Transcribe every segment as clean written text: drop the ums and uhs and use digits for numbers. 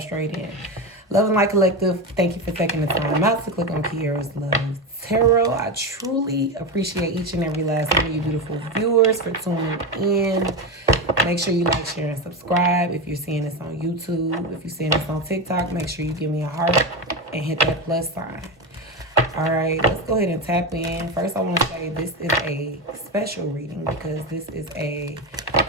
straight in. Love and Light Collective, thank you for taking the time out to click on Kiarra's Love Tarot. I truly appreciate each and every last one of you beautiful viewers for tuning in. Make sure you like, share, and subscribe. If you're seeing this on YouTube, if you're seeing this on TikTok, make sure you give me a heart and hit that plus sign. All right, let's go ahead and tap in. First, I want to say this is a special reading because this is a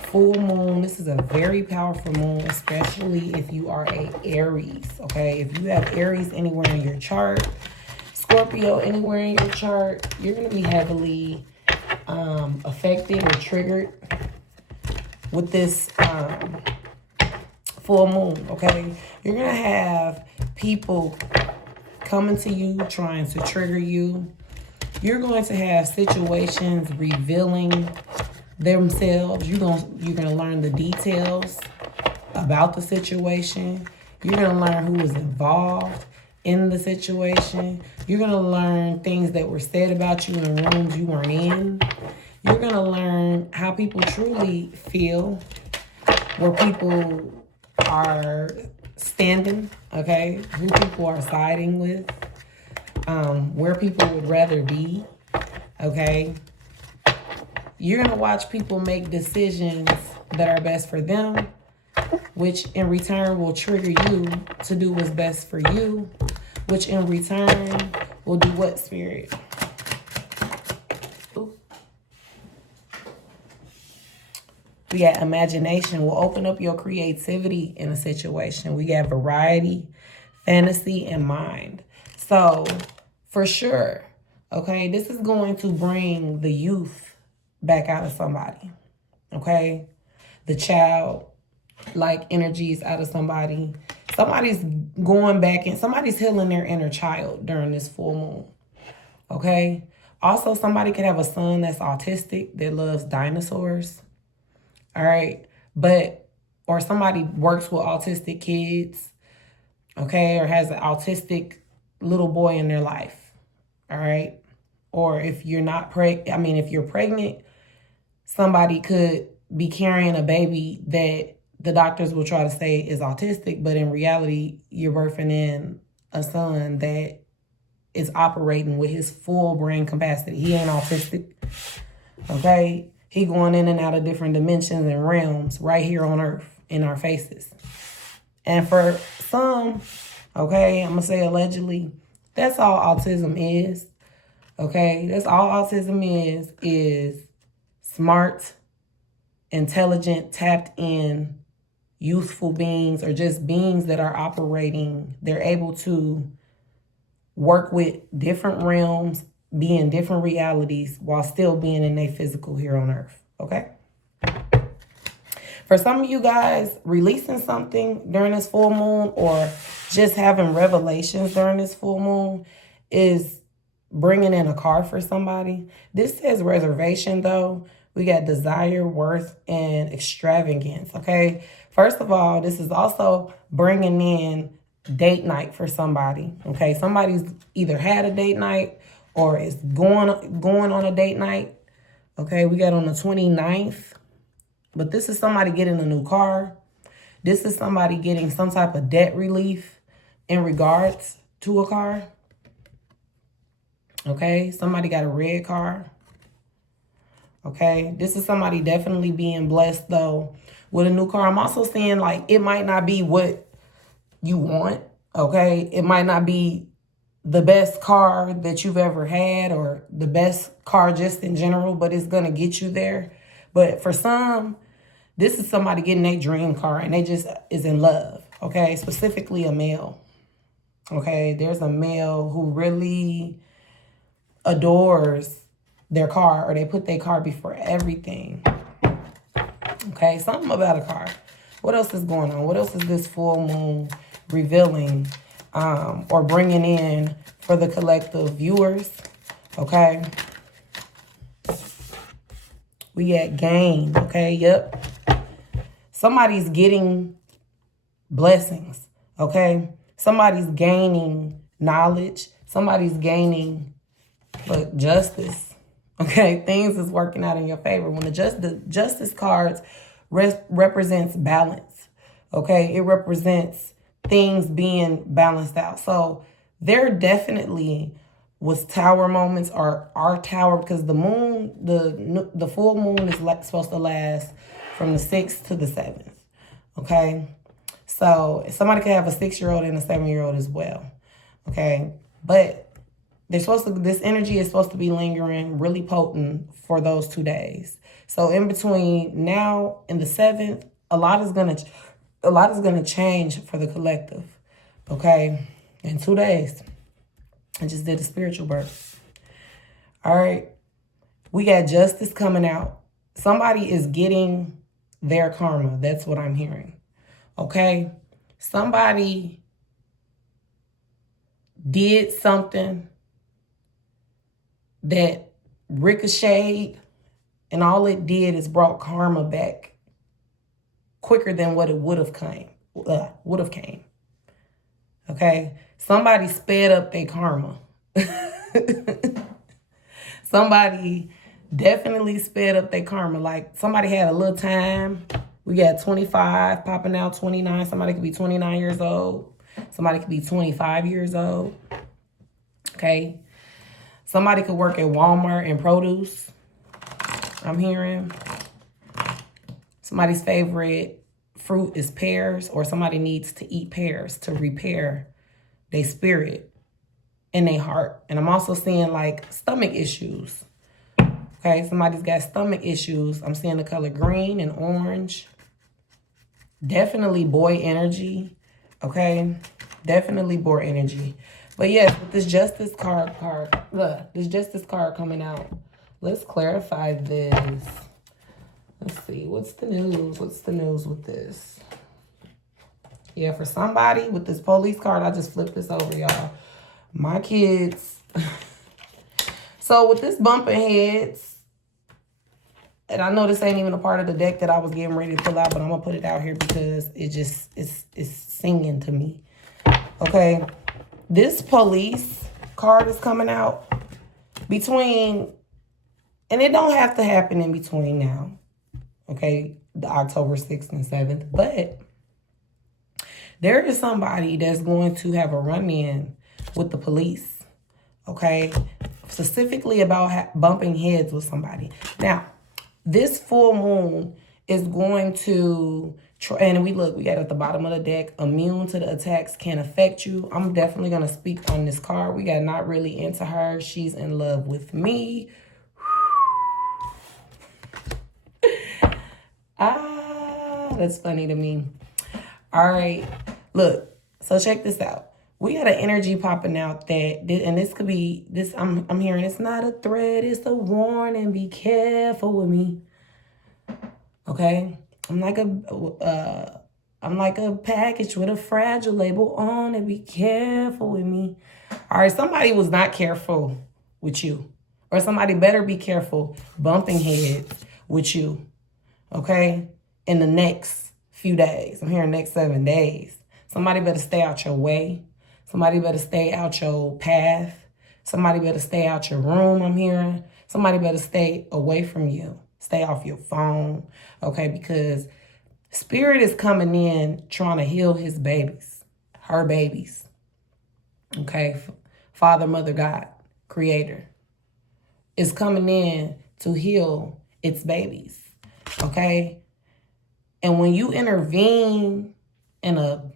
full moon. This is a very powerful moon, especially if you are a Aries, okay? If you have Aries anywhere in your chart, Scorpio anywhere in your chart, you're going to be heavily affected or triggered with this full moon, okay? You're going to have people coming to you, trying to trigger you. You're going to have situations revealing themselves. You're gonna learn the details about the situation. You're gonna learn who was involved in the situation. You're gonna learn things that were said about you in rooms you weren't in. You're gonna learn how people truly feel, where people are standing, okay? Who people are siding with, where people would rather be, okay? You're going to watch people make decisions that are best for them, which in return will trigger you to do what's best for you, which in return will do what, Spirit? We got imagination. Will open up your creativity in a situation. We got variety, fantasy, and mind. So, for sure, okay, this is going to bring the youth back out of somebody, okay? The child-like energies out of somebody. Somebody's going back and somebody's healing their inner child during this full moon, okay? Also, somebody could have a son that's autistic that loves dinosaurs. All right, or somebody works with autistic kids, okay, or has an autistic little boy in their life, all right? Or if you're not if you're pregnant, somebody could be carrying a baby that the doctors will try to say is autistic, but in reality, you're birthing in a son that is operating with his full brain capacity. He ain't autistic, okay? He going in and out of different dimensions and realms right here on Earth in our faces. And for some, okay, I'm going to say allegedly, that's all autism is. Okay, that's all autism is smart, intelligent, tapped in, youthful beings, or just beings that are operating. They're able to work with different realms, be in different realities while still being in their physical here on Earth, okay? For some of you guys, releasing something during this full moon or just having revelations during this full moon is bringing in a car for somebody. This says reservation, though. We got desire, worth, and extravagance, okay? First of all, this is also bringing in date night for somebody, okay? Somebody's either had a date night or is going on a date night, okay? We got on the 29th, but this is somebody getting a new car. This is somebody getting some type of debt relief in regards to a car, okay? Somebody got a red car, okay? This is somebody definitely being blessed, though, with a new car. I'm also seeing, like, it might not be what you want, okay? It might not be the best car that you've ever had or the best car just in general, but it's going to get you there. But for some, this is somebody getting their dream car and they just is in love, okay? Specifically a male, okay? There's a male who really adores their car, or they put their car before everything, okay? Something about a car. What else is going on? What else is this full moon revealing or bringing in for the collective viewers, okay? We got gain, okay? Yep. Somebody's getting blessings, okay? Somebody's gaining knowledge. Somebody's gaining, look, justice, okay? Things is working out in your favor. When the justice cards represents balance, okay? It represents things being balanced out. So there definitely was tower moments, or our tower, because the moon, the full moon is supposed to last from the 6th to the 7th. Okay, so somebody could have a 6-year-old and a 7-year-old as well. Okay, but they're supposed to. This energy is supposed to be lingering, really potent for those 2 days. So in between now and the 7th, a lot is gonna change for the collective. Okay, in 2 days. I just did a spiritual birth. All right. We got justice coming out. Somebody is getting their karma. That's what I'm hearing. Okay. Somebody did something that ricocheted, and all it did is brought karma back quicker than what it would have came. Okay. Somebody sped up their karma. Somebody definitely sped up their karma. Like somebody had a little time. We got 25 popping out, 29. Somebody could be 29 years old. Somebody could be 25 years old. Okay. Somebody could work at Walmart in produce. I'm hearing. Somebody's favorite fruit is pears, or somebody needs to eat pears to repair their spirit and their heart. And I'm also seeing like stomach issues. Okay, somebody's got stomach issues. I'm seeing the color green and orange. Definitely boy energy. Okay, definitely boy energy. But yes, with this justice card, this justice card coming out, let's clarify this. Let's see, what's the news? What's the news with this? Yeah, for somebody with this police card, I just flipped this over, y'all. My kids. So with this bumping heads, and I know this ain't even a part of the deck that I was getting ready to pull out, but I'm going to put it out here because it's singing to me. Okay. This police card is coming out between, and it don't have to happen in between now. Okay. The October 6th and 7th, but there is somebody that's going to have a run-in with the police, okay? Specifically about bumping heads with somebody. Now, this full moon is going to, and we got at the bottom of the deck, immune to the attacks, can affect you. I'm definitely going to speak on this card. We got not really into her. She's in love with me. That's funny to me. All right. Look, so check this out. We got an energy popping out that, and this could be, I'm hearing it's not a threat, it's a warning. Be careful with me. Okay? I'm like a package with a fragile label on it. Be careful with me. All right, somebody was not careful with you. Or somebody better be careful bumping heads with you. Okay? In the next few days. I'm hearing next 7 days. Somebody better stay out your way. Somebody better stay out your path. Somebody better stay out your room, I'm hearing. Somebody better stay away from you. Stay off your phone, okay? Because Spirit is coming in trying to heal his babies, her babies, okay? Father, Mother, God, Creator is coming in to heal its babies, okay? And when you intervene in a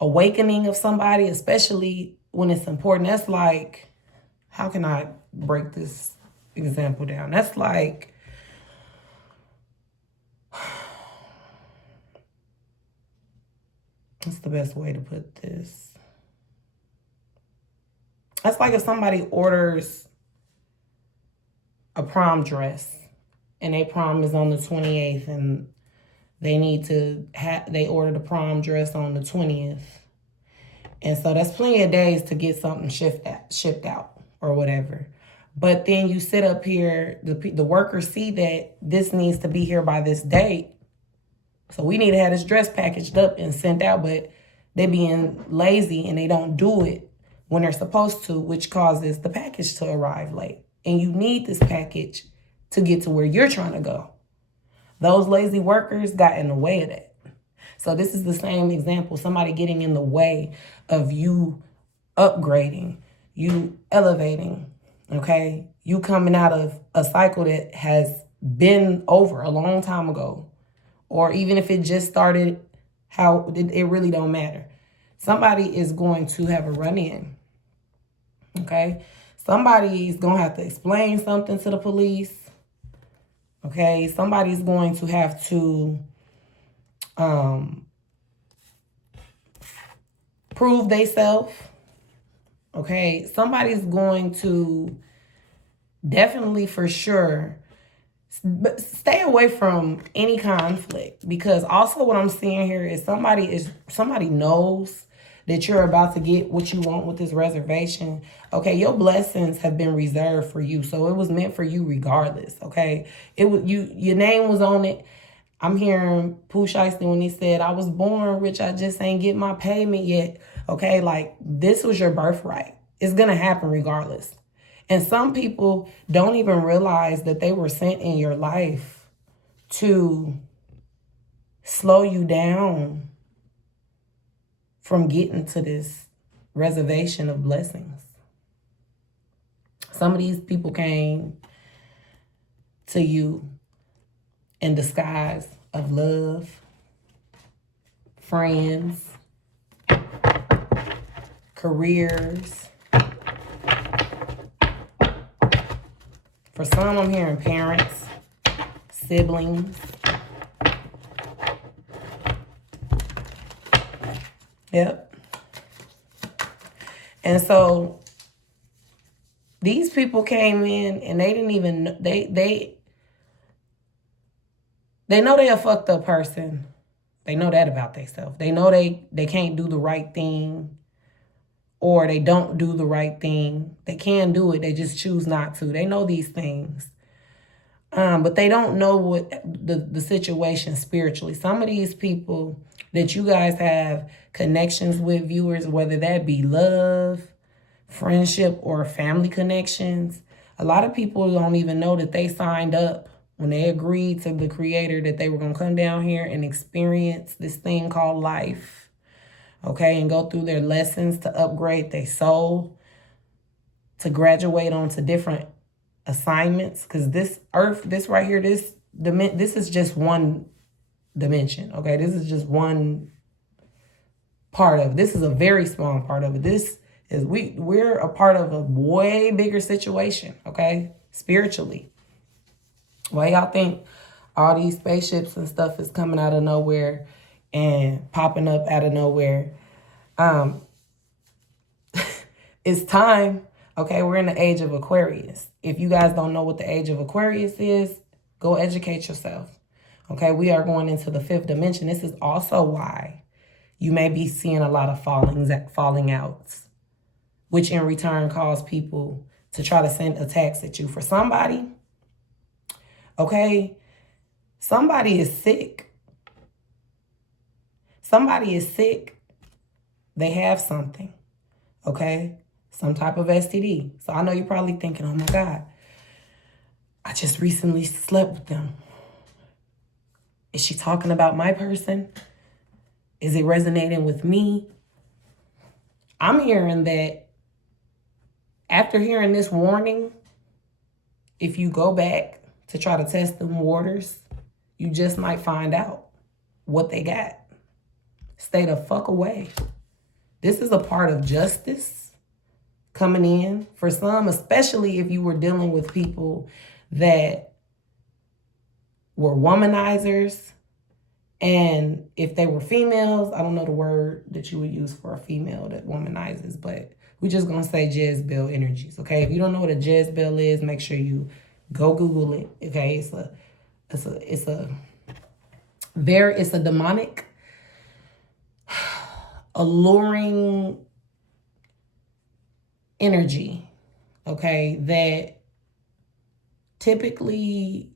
awakening of somebody, especially when it's important, that's like, how can I break this example down? That's like, what's the best way to put this? That's like if somebody orders a prom dress and their prom is on the 28th and they need to they order the prom dress on the 20th. And so that's plenty of days to get something shipped out or whatever. But then you sit up here, the workers see that this needs to be here by this date. So we need to have this dress packaged up and sent out, but they being lazy and they don't do it when they're supposed to, which causes the package to arrive late. And you need this package to get to where you're trying to go. Those lazy workers got in the way of that. So this is the same example. Somebody getting in the way of you upgrading, you elevating, okay? You coming out of a cycle that has been over a long time ago. Or even if it just started, how it really don't matter. Somebody is going to have a run-in, okay? Somebody's going to have to explain something to the police, okay? Somebody's going to have to prove theyself, okay? Somebody's going to definitely, for sure, but stay away from any conflict, because also what I'm seeing here is somebody knows that you're about to get what you want with this reservation. Okay, your blessings have been reserved for you, so it was meant for you regardless. Okay, your name was on it. I'm hearing Pooh Shiesty when he said, I was born rich, I just ain't get my payment yet. Okay, like this was your birthright. It's gonna happen regardless. And some people don't even realize that they were sent in your life to slow you down from getting to this reservation of blessings. Some of these people came to you in disguise of love, friends, careers. For some, I'm hearing parents, siblings. Yep. And so these people came in and they didn't even, they know they a fucked up person. They know that about themselves. They know they can't do the right thing, or they don't do the right thing. They can do it, they just choose not to. They know these things. But they don't know what the situation spiritually. Some of these people that you guys have connections with, viewers, whether that be love, friendship, or family connections, a lot of people don't even know that they signed up when they agreed to the Creator that they were going to come down here and experience this thing called life. Okay, and go through their lessons to upgrade their soul, to graduate onto different assignments. Because this earth, this right here, this is just one dimension. Okay, this is just one part of it. This is a very small part of it. This is we're a part of a way bigger situation. Okay, spiritually. Why y'all think all these spaceships and stuff is coming out of nowhere and popping up out of nowhere? It's time. Okay, we're in the age of Aquarius. If you guys don't know what the age of Aquarius is, go educate yourself. Okay, we are going into the 5th dimension. This is also why you may be seeing a lot of falling outs, which in return cause people to try to send attacks at you. For somebody, okay, somebody is sick. Somebody is sick. They have something, okay? Some type of STD. So I know you're probably thinking, oh my God, I just recently slept with them. Is she talking about my person? Is it resonating with me? I'm hearing that after hearing this warning, if you go back to try to test them waters, you just might find out what they got. Stay the fuck away. This is a part of justice coming in for some, especially if you were dealing with people that were womanizers. And if they were females, I don't know the word that you would use for a female that womanizes, but we're just going to say Jezebel energies, okay? If you don't know what a Jezebel is, make sure you go Google it, okay? It's a demonic, alluring energy, okay, that typically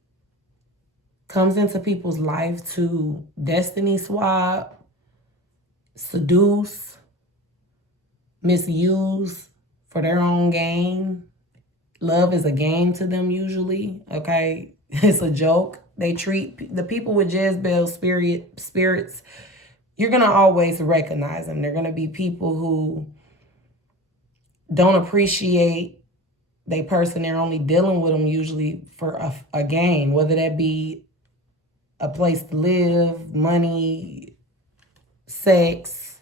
comes into people's life to destiny swap, seduce, misuse for their own gain. Love is a game to them usually, okay? It's a joke. They treat the people with Jezebel spirits you're going to always recognize them. They're going to be people who don't appreciate they person. They're only dealing with them usually for a gain, whether that be a place to live, money, sex,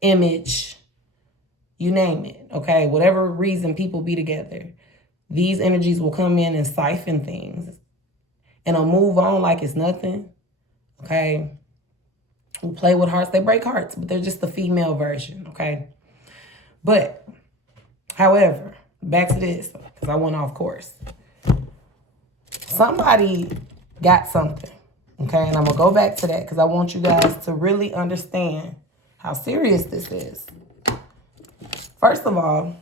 image, you name it, okay? Whatever reason people be together, these energies will come in and siphon things and they'll move on like it's nothing, okay? We play with hearts, they break hearts, but they're just the female version, okay? But, however, back to this, because I went off course. Somebody got something, okay? And I'm going to go back to that because I want you guys to really understand how serious this is. First of all,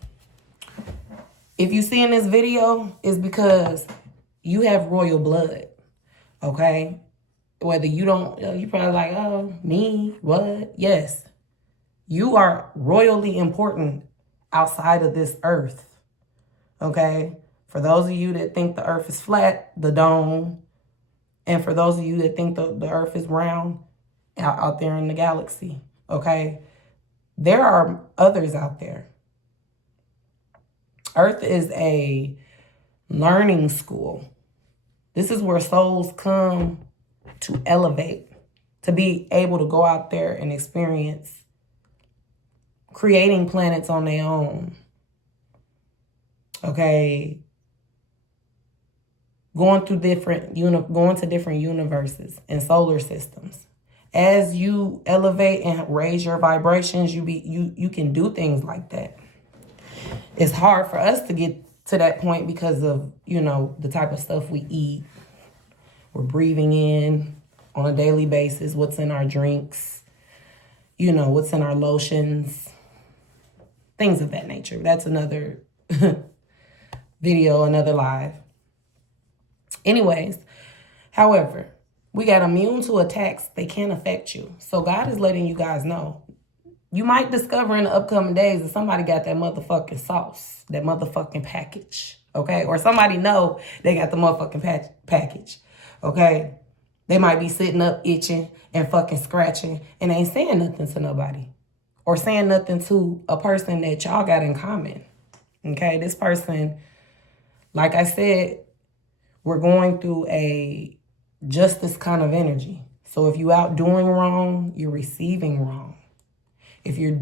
if you see in this video, it's because you have royal blood, okay? Whether you don't, you probably like, oh, me, what? Yes, you are royally important outside of this earth, okay? For those of you that think the earth is flat, the dome, and for those of you that think the earth is round, out there in the galaxy, okay? There are others out there. Earth is a learning school. This is where souls come to elevate, to be able to go out there and experience creating planets on their own. Okay. Going to different universes and solar systems. As you elevate and raise your vibrations, you can do things like that. It's hard for us to get to that point because of, the type of stuff we eat. We're breathing in on a daily basis, what's in our drinks, what's in our lotions, things of that nature. That's another video, another live. Anyways, however, we got immune to attacks. They can't affect you. So God is letting you guys know. You might discover in the upcoming days that somebody got that motherfucking sauce, that motherfucking package, okay? Or somebody know they got the motherfucking package, okay? They might be sitting up itching and fucking scratching and ain't saying nothing to nobody or saying nothing to a person that y'all got in common, okay? This person, like I said, we're going through a justice kind of energy. So if you out doing wrong, you're receiving wrong. If you're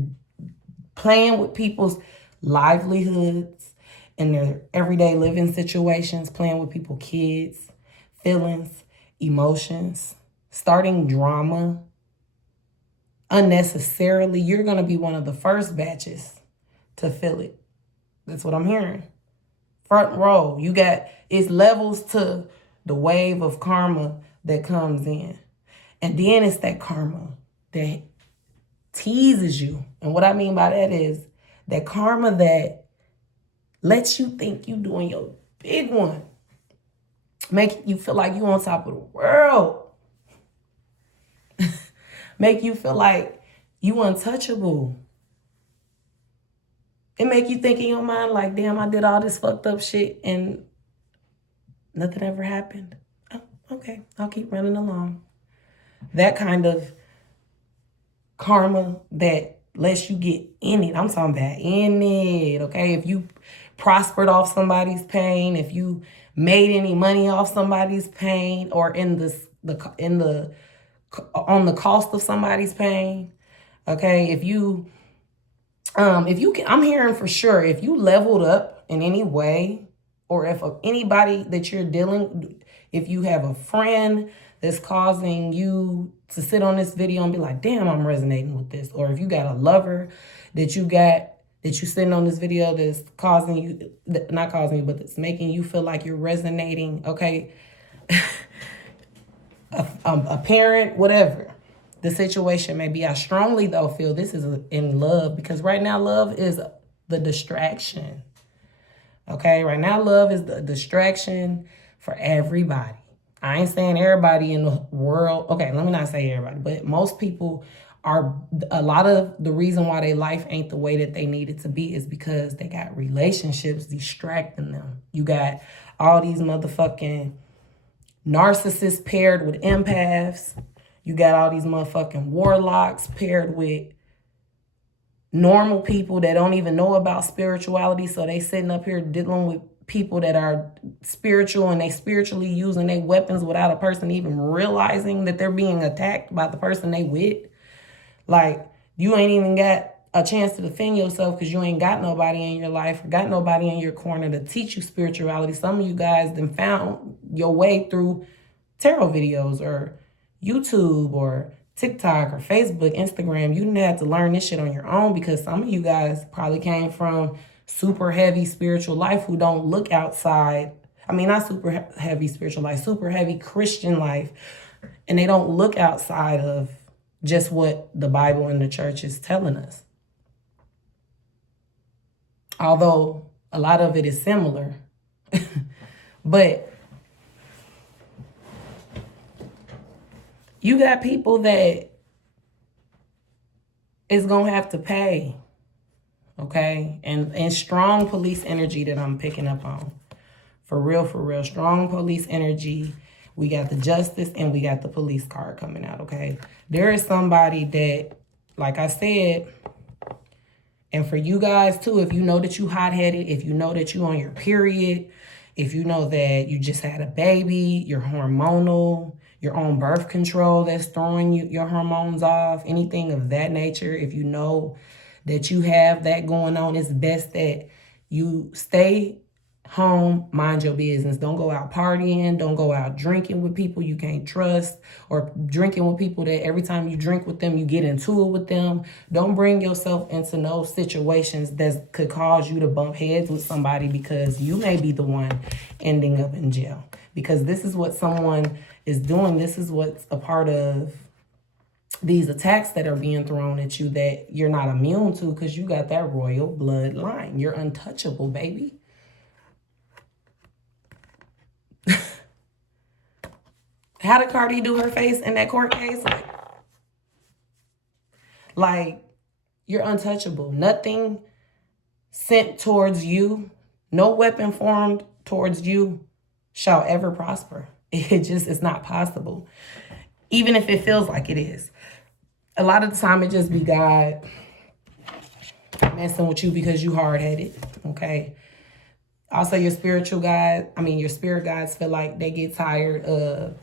playing with people's livelihoods and their everyday living situations, playing with people's kids, feelings, emotions, starting drama unnecessarily, you're going to be one of the first batches to feel it. That's what I'm hearing. Front row. It's levels to the wave of karma that comes in. And then it's that karma that teases you. And what I mean by that is that karma that lets you think you doing your big one. Make you feel like you on top of the world. Make you feel like you untouchable. It make you think in your mind like, damn, I did all this fucked up shit and nothing ever happened. Oh, okay, I'll keep running along. That kind of karma that lets you get in it. I'm talking about in it, okay? If you prospered off somebody's pain, if you made any money off somebody's pain, or on the cost of somebody's pain, okay? If you can, I'm hearing for sure, if you leveled up in any way, or if anybody that you're if you have a friend that's causing you to sit on this video and be like, damn, I'm resonating with this. Or if you got a lover that you sitting on this video that's causing you, not causing you, but that's making you feel like you're resonating, okay? a parent, whatever the situation may be. I strongly, though, feel this is in love, because right now love is the distraction, okay? Right now love is the distraction for everybody. I ain't saying everybody in the world. Okay, let me not say everybody, but most people are, a lot of the reason why their life ain't the way that they need it to be is because they got relationships distracting them. You got all these motherfucking narcissists paired with empaths. You got all these motherfucking warlocks paired with normal people that don't even know about spirituality. So they sitting up here dealing with people that are spiritual, and they spiritually using their weapons without a person even realizing that they're being attacked by the person they with. Like, you ain't even got a chance to defend yourself because you ain't got nobody in your life or got nobody in your corner to teach you spirituality. Some of you guys then found your way through tarot videos or YouTube or TikTok or Facebook, Instagram. You didn't have to learn this shit on your own, because some of you guys probably came from super heavy spiritual life who don't look outside. I mean, not super heavy spiritual life, super heavy Christian life. And they don't look outside of just what the Bible and the church is telling us. Although a lot of it is similar. But you got people that is going to have to pay. Okay? And strong police energy that I'm picking up on. For real, for real. Strong police energy. We got the justice and we got the police card coming out, okay? There is somebody that, like I said, and for you guys too, if you know that you hot-headed, if you know that you on your period, if you know that you just had a baby, you're hormonal, you're on birth control that's throwing your hormones off, anything of that nature, if you know that you have that going on, it's best that you stay home, mind your business. Don't go out partying. Don't go out drinking with people you can't trust, or drinking with people that every time you drink with them, you get into it with them. Don't bring yourself into no situations that could cause you to bump heads with somebody, because you may be the one ending up in jail. Because this is what someone is doing. This is what's a part of these attacks that are being thrown at you that you're not immune to, because you got that royal bloodline. You're untouchable, baby. How did Cardi do her face in that court case? Like, you're untouchable. Nothing sent towards you, no weapon formed towards you shall ever prosper. It's not possible. Even if it feels like it is. A lot of the time it just be God messing with you because you hard-headed, okay? Also, your spirit guides feel like they get tired of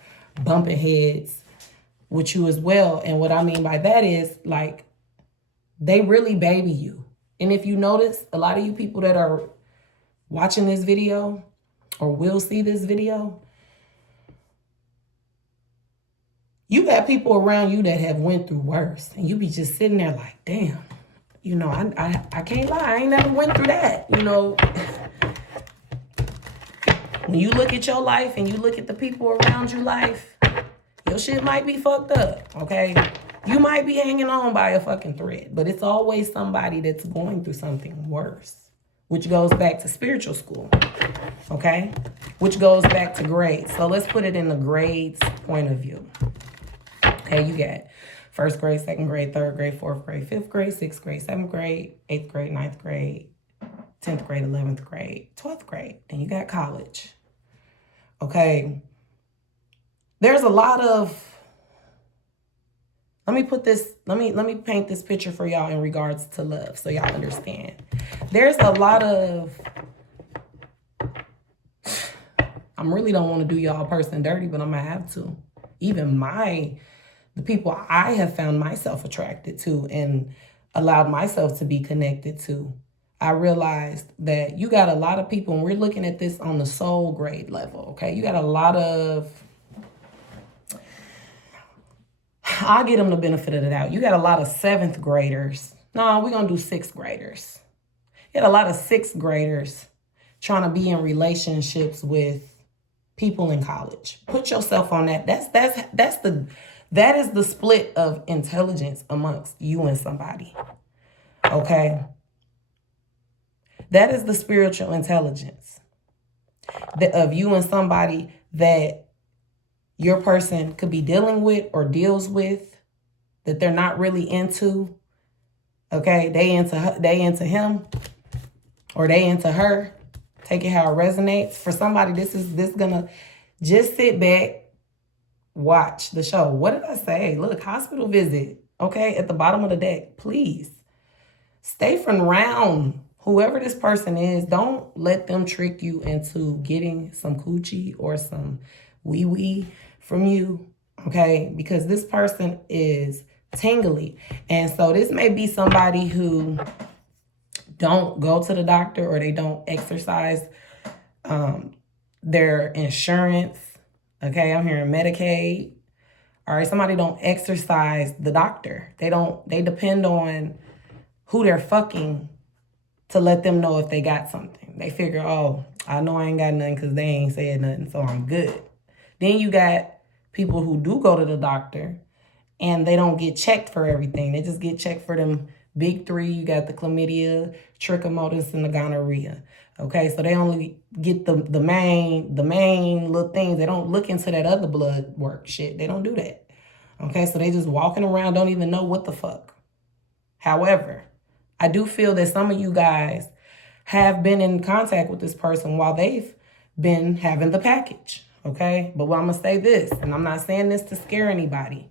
bumping heads with you as well. And what I mean by that is, like, they really baby you. And if you notice, a lot of you people that are watching this video or will see this video, you got people around you that have went through worse. And you be just sitting there like, damn, you know, I can't lie. I ain't never went through that, you know. When you look at your life and you look at the people around your life, your shit might be fucked up, okay? You might be hanging on by a fucking thread, but it's always somebody that's going through something worse, which goes back to spiritual school, okay? Which goes back to grades. So let's put it in the grades point of view. Okay, you got first grade, second grade, third grade, fourth grade, fifth grade, sixth grade, seventh grade, eighth grade, ninth grade, 10th grade, 11th grade, 12th grade. Then you got college. Okay. There's a lot of, let me paint this picture for y'all in regards to love so y'all understand. There's a lot of, I really don't want to do y'all person dirty, but I'm gonna have to. Even the people I have found myself attracted to and allowed myself to be connected to, I realized that you got a lot of people, and we're looking at this on the soul grade level, okay? You got a lot of, I'll give them the benefit of the doubt. You got a lot of 7th graders. No, we're going to do 6th graders. You got a lot of 6th graders trying to be in relationships with people in college. Put yourself on that. That is the split of intelligence amongst you and somebody, okay? That is the spiritual intelligence of you and somebody that your person could be dealing with or deals with, that they're not really into. Okay, they into him or they into her. Take it how it resonates. For somebody, this gonna just sit back, watch the show. What did I say? Look, hospital visit, okay, at the bottom of the deck. Please stay from around whoever this person is. Don't let them trick you into getting some coochie or some wee-wee from you, okay? Because this person is tingly. And so this may be somebody who don't go to the doctor or they don't exercise their insurance. Okay, I'm hearing Medicaid. All right, somebody don't exercise the doctor. They depend on who they're fucking to let them know if they got something. They figure, oh, I know I ain't got nothing because they ain't said nothing, so I'm good. Then you got people who do go to the doctor and they don't get checked for everything. They just get checked for them big three. You got the chlamydia, trichomonas, and the gonorrhea. Okay, so they only get the main little things. They don't look into that other blood work shit. They don't do that. Okay, so they just walking around, don't even know what the fuck. However, I do feel that some of you guys have been in contact with this person while they've been having the package. Okay, but I'm gonna say this, and I'm not saying this to scare anybody.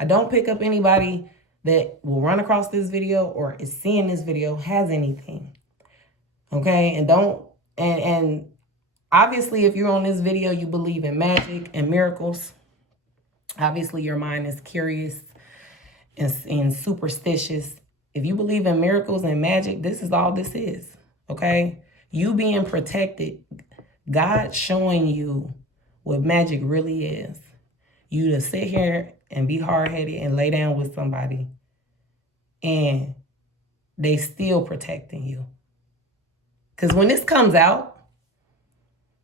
I don't pick up anybody that will run across this video or is seeing this video has anything. Okay, and obviously if you're on this video, you believe in magic and miracles. Obviously your mind is curious and superstitious. If you believe in miracles and magic, this is all this is. Okay, you being protected, God showing you what magic really is. You to sit here and be hard-headed and lay down with somebody and they still protecting you. Because when this comes out,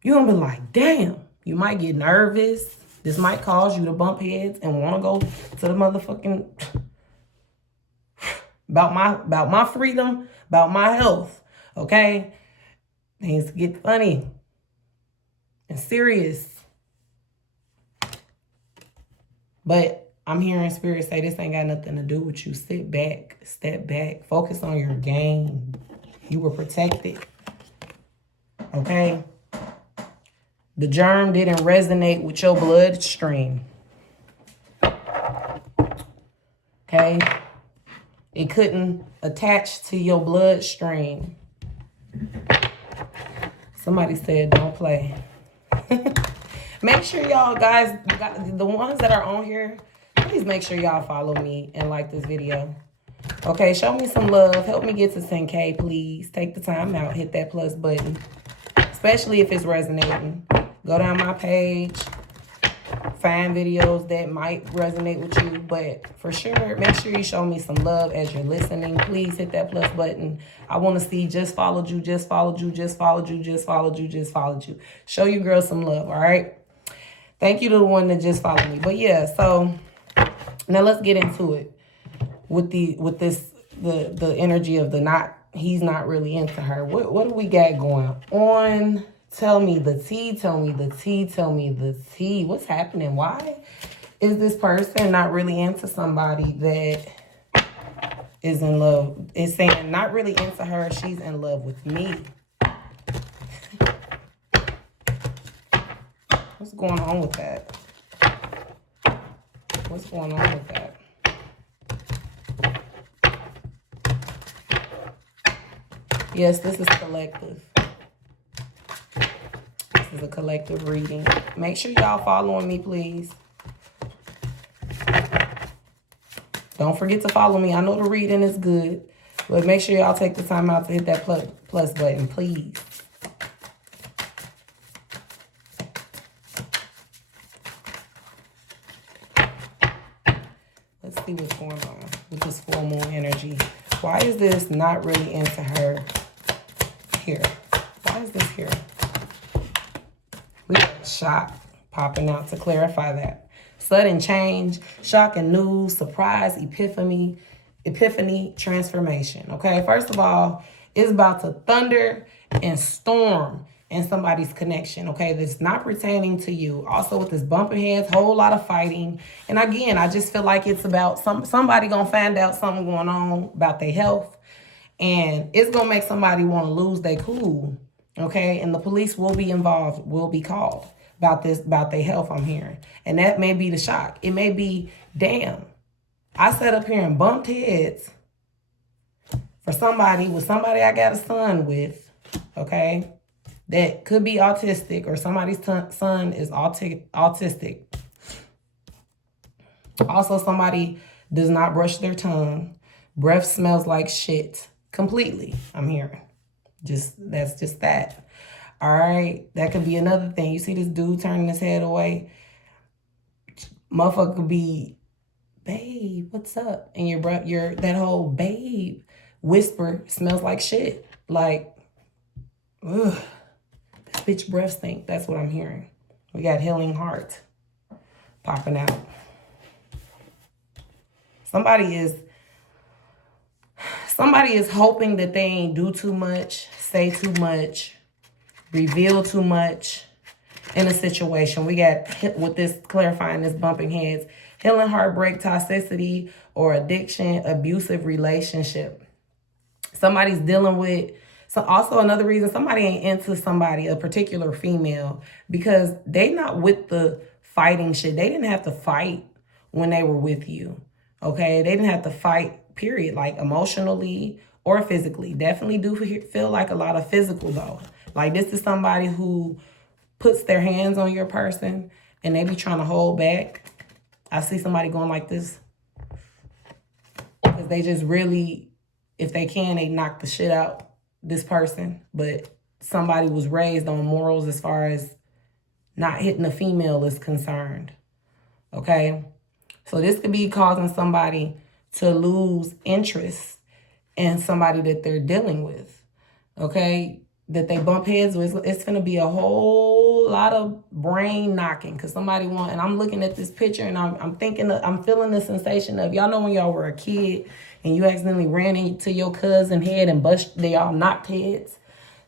you're going to be like, damn, you might get nervous. This might cause you to bump heads and want to go to the motherfucking, about my freedom, about my health, okay? Things get funny and serious. But I'm hearing spirit say this ain't got nothing to do with you. Sit back, step back, focus on your game. You were protected. Okay? The germ didn't resonate with your bloodstream. Okay? It couldn't attach to your bloodstream. Somebody said don't play. Make sure y'all guys, the ones that are on here, please make sure y'all follow me and like this video. Okay, show me some love. Help me get to 10K, please. Take the time out. Hit that plus button. Especially if it's resonating. Go down my page. Find videos that might resonate with you. But for sure, make sure you show me some love as you're listening. Please hit that plus button. I want to see just followed you, just followed you, just followed you, just followed you, just followed you. Show you girls some love, all right? Thank you to the one that just followed me. But yeah, so now let's get into it. With the energy of he's not really into her. What do we got going on? Tell me the tea, tell me the tea, tell me the tea. What's happening? Why is this person not really into somebody that is in love? It's saying not really into her, she's in love with me. What's going on with that? What's going on with that? Yes, this is collective. This is a collective reading. Make sure y'all following me, please. Don't forget to follow me. I know the reading is good, but make sure y'all take the time out to hit that plus button, please. Let's see what's going on with this full moon energy. Why is this not really into her here? Why is this here? We got a shock popping out to clarify that. Sudden change, shocking news, surprise, epiphany, transformation. Okay, first of all, it's about to thunder and storm in somebody's connection. Okay, that's not pertaining to you. Also with this bumping heads, whole lot of fighting. And again, I just feel like it's about somebody gonna find out something going on about their health. And it's gonna make somebody want to lose their cool. Okay, and the police will be involved, will be called. about their health, I'm hearing. And that may be the shock. It may be, damn, I sat up here and bumped heads for somebody I got a son with, okay, that could be autistic, or somebody's son is autistic. Also, somebody does not brush their tongue. Breath smells like shit. Completely, I'm hearing. That's just that. All right, that could be another thing. You see this dude turning his head away? Motherfucker could be, babe, what's up? And your that whole babe whisper smells like shit. Like, ugh, this bitch breath stink. That's what I'm hearing. We got healing heart popping out. Somebody is hoping that they ain't do too much, say too much, reveal too much in a situation. We got, with this clarifying, this bumping heads, healing heartbreak, toxicity, or addiction, abusive relationship. Somebody's dealing with, so also another reason somebody ain't into somebody, a particular female, because they not with the fighting shit. They didn't have to fight when they were with you, okay? They didn't have to fight, period, like emotionally or physically. Definitely do feel like a lot of physical, though. Like, this is somebody who puts their hands on your person and they be trying to hold back. I see somebody going like this because they just really, if they can, they knock the shit out this person. But somebody was raised on morals as far as not hitting a female is concerned. Okay? So this could be causing somebody to lose interest in somebody that they're dealing with. Okay? That they bump heads with. It's going to be a whole lot of brain knocking because somebody and I'm looking at this picture and I'm thinking, I'm feeling the sensation of, y'all know when y'all were a kid and you accidentally ran into your cousin's head and they all knocked heads.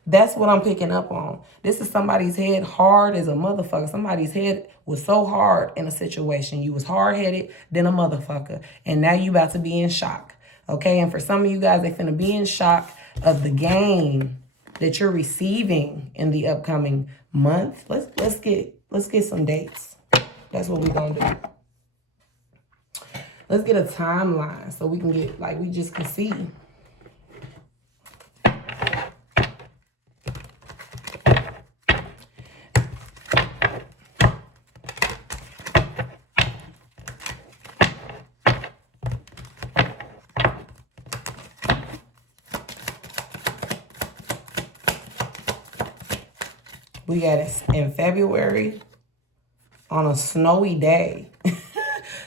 That's what I'm picking up on. This is somebody's head hard as a motherfucker. Somebody's head was so hard in a situation. You was hard-headed than a motherfucker. And now you about to be in shock. Okay? And for some of you guys, they finna be in shock of the game that you're receiving in the upcoming month. Let's get some dates. That's what we're gonna do. Let's get a timeline so we can get, like, we just can see. We got it in February on a snowy day.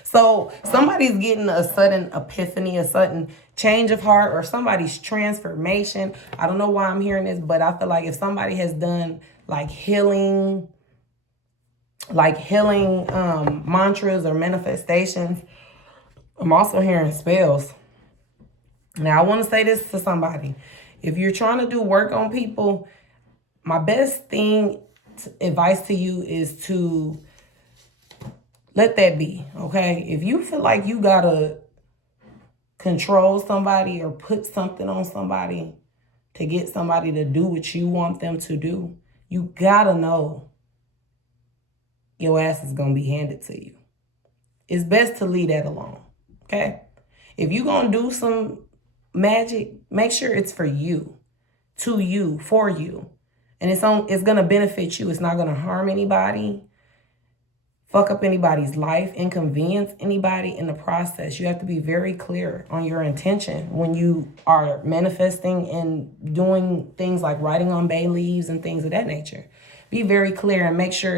So somebody's getting a sudden epiphany, a sudden change of heart, or somebody's transformation. I don't know why I'm hearing this, but I feel like if somebody has done like healing mantras or manifestations, I'm also hearing spells. Now, I want to say this to somebody. If you're trying to do work on people, my best advice to you is to let that be, okay? If you feel like you gotta control somebody or put something on somebody to get somebody to do what you want them to do, you gotta know your ass is gonna be handed to you. It's best to leave that alone, okay? If you're gonna do some magic, make sure it's for you, to you, for you. And it's going to benefit you. It's not going to harm anybody, fuck up anybody's life, inconvenience anybody in the process. You have to be very clear on your intention when you are manifesting and doing things like writing on bay leaves and things of that nature. Be very clear and make sure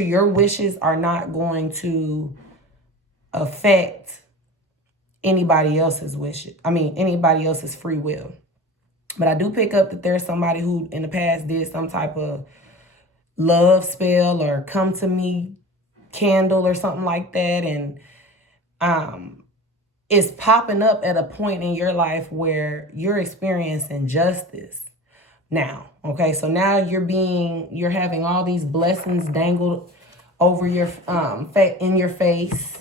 your wishes are not going to affect anybody else's wishes. Anybody else's free will. But I do pick up that there's somebody who in the past did some type of love spell or come to me candle or something like that. And it's popping up at a point in your life where you're experiencing justice now. Okay, so now you're having all these blessings dangled over your in your face.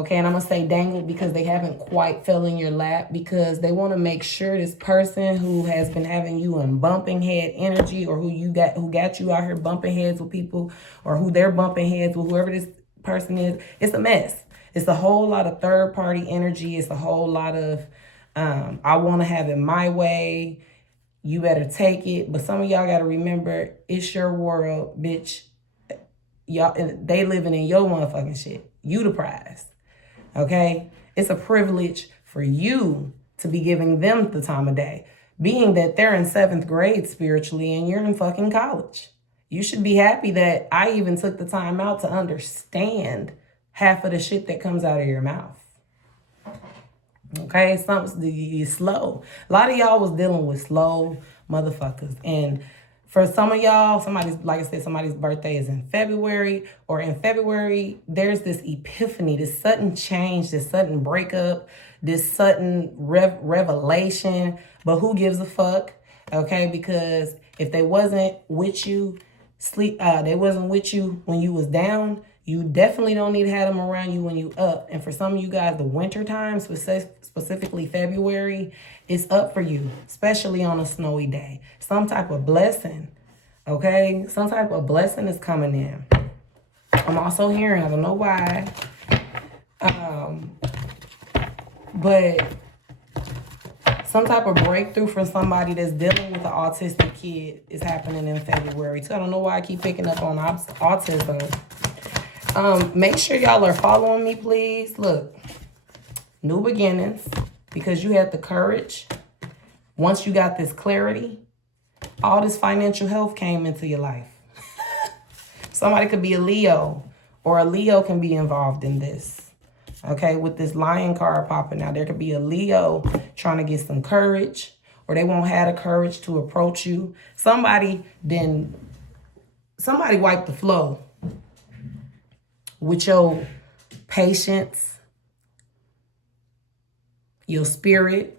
Okay, and I'm going to say dangled because they haven't quite fell in your lap, because they want to make sure this person who has been having you in bumping head energy, or who got you out here bumping heads with people, or who they're bumping heads with, whoever this person is, it's a mess. It's a whole lot of third party energy. It's a whole lot of I want to have it my way. You better take it. But some of y'all got to remember, it's your world, bitch. Y'all, they living in your motherfucking shit. You the prize. Okay? It's a privilege for you to be giving them the time of day, being that they're in 7th grade spiritually and you're in fucking college. You should be happy that I even took the time out to understand half of the shit that comes out of your mouth. Okay? Something slow. A lot of y'all was dealing with slow motherfuckers. And for some of y'all, like I said, somebody's birthday is in February, or in February, there's this epiphany, this sudden change, this sudden breakup, this sudden revelation. But who gives a fuck? Okay, because if they wasn't with you, they wasn't with you when you was down, you definitely don't need to have them around you when you up. And for some of you guys, the winter time, specifically February, is up for you, especially on a snowy day. Some type of blessing, okay? Some type of blessing is coming in. I'm also hearing, I don't know why, but some type of breakthrough from somebody that's dealing with an autistic kid is happening in February too. I don't know why I keep picking up on autism. Make sure y'all are following me, please. Look, new beginnings, because you had the courage. Once you got this clarity, all this financial health came into your life. Somebody could be a Leo, or a Leo can be involved in this. Okay, with this Lion card popping out, there could be a Leo trying to get some courage, or they won't have the courage to approach you. Somebody wiped the flow with your patience, your spirit,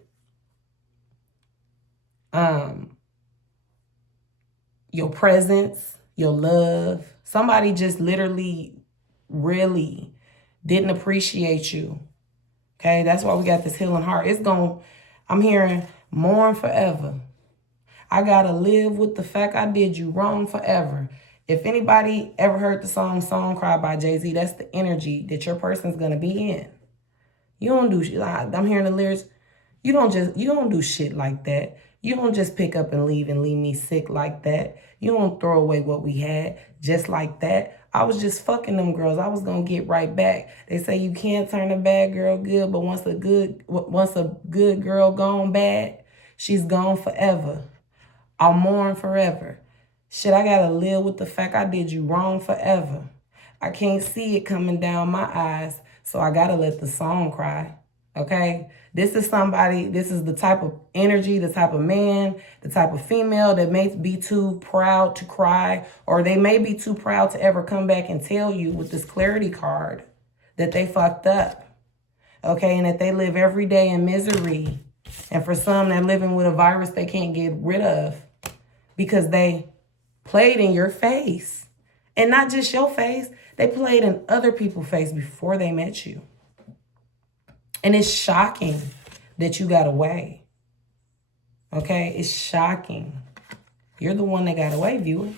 your presence, your love. Somebody just literally really didn't appreciate you. Okay, that's why we got this healing heart. I'm hearing mourn forever. I gotta live with the fact I did you wrong forever. If anybody ever heard the song Cry by Jay-Z, that's the energy that your person's gonna be in. You don't do shit. I'm hearing the lyrics. You don't do shit like that. You don't just pick up and leave me sick like that. You don't throw away what we had just like that. I was just fucking them girls. I was gonna get right back. They say you can't turn a bad girl good, but once a good girl gone bad, she's gone forever. I'll mourn forever. Shit, I gotta live with the fact I did you wrong forever. I can't see it coming down my eyes, so I gotta let the song cry. Okay? This is the type of energy, the type of man, the type of female that may be too proud to cry, or they may be too proud to ever come back and tell you with this clarity card that they fucked up. Okay? And that they live every day in misery. And for some, they're living with a virus they can't get rid of because they played in your face. And not just your face, they played in other people's face before they met you. And it's shocking that you got away. Okay? It's shocking. You're the one that got away, viewer.